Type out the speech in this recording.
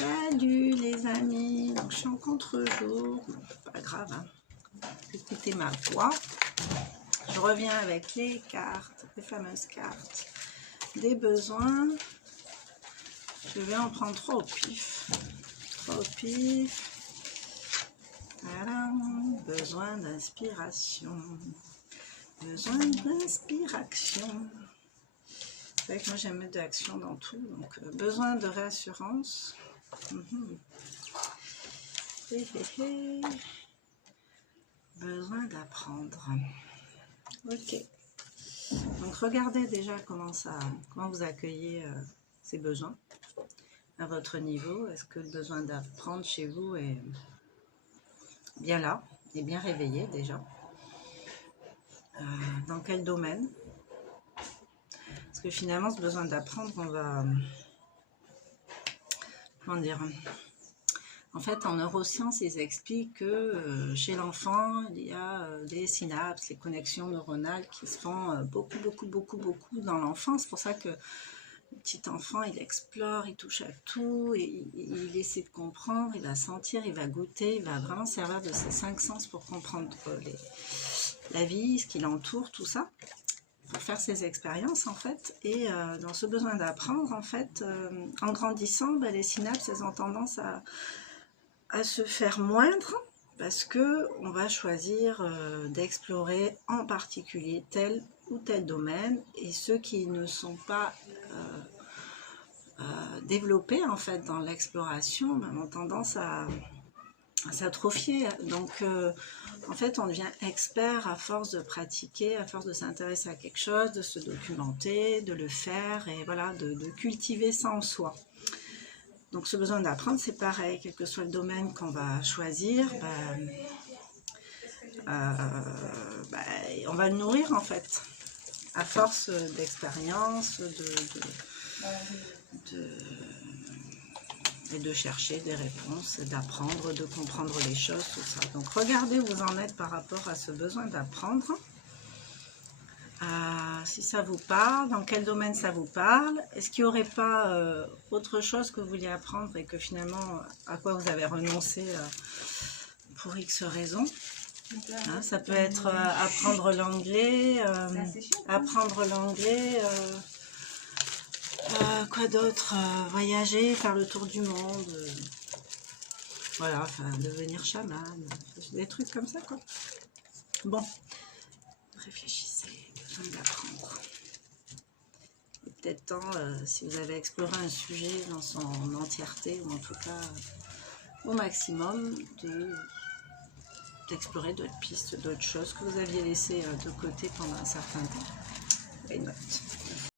Salut les amis, donc je suis en contre-jour, pas grave, hein. Écoutez ma voix. Je reviens avec les cartes, les fameuses cartes des besoins. Je vais en prendre 3 au pif. 3 au pif. Voilà, besoin d'inspiration. Besoin d'inspiration. Vous savez que moi j'aime mettre de l'action dans tout, donc besoin de réassurance. Besoin d'apprendre. Ok. Donc regardez déjà comment vous accueillez ces besoins à votre niveau. Est-ce que le besoin d'apprendre chez vous est bien là, est bien réveillé déjà? Dans quel domaine? Parce que finalement, ce besoin d'apprendre, on va... Comment dire? En fait, en neurosciences, ils expliquent que chez l'enfant, il y a des synapses, les connexions neuronales qui se font beaucoup dans l'enfance. C'est pour ça que le petit enfant, il explore, il touche à tout, et il essaie de comprendre, il va sentir, il va goûter, il va vraiment servir de ses 5 sens pour comprendre la vie, ce qui l'entoure, tout ça, pour faire ses expériences en fait. Et dans ce besoin d'apprendre, en fait, en grandissant, les synapses, elles ont tendance à se faire moindre parce que on va choisir d'explorer en particulier tel ou tel domaine, et ceux qui ne sont pas développés en fait dans l'exploration ont tendance à s'atrophier. Donc en fait on devient expert à force de pratiquer, à force de s'intéresser à quelque chose, de se documenter, de le faire, et voilà, de cultiver ça en soi. Donc ce besoin d'apprendre, c'est pareil, quel que soit le domaine qu'on va choisir, on va le nourrir en fait, à force d'expérience, et de chercher des réponses, d'apprendre, de comprendre les choses, tout ça. Donc regardez où vous en êtes par rapport à ce besoin d'apprendre. Si ça vous parle, dans quel domaine ça vous parle, est-ce qu'il n'y aurait pas autre chose que vous vouliez apprendre et que finalement, à quoi vous avez renoncé pour X raisons, hein, ça peut être apprendre l'anglais, quoi d'autre, voyager, faire le tour du monde, voilà, enfin, devenir chaman, des trucs comme ça, quoi. Bon, réfléchissez, besoin d'apprendre. Il est peut-être temps, si vous avez exploré un sujet dans son entièreté, ou en tout cas au maximum, d'explorer d'autres pistes, d'autres choses que vous aviez laissées de côté pendant un certain temps. Et note.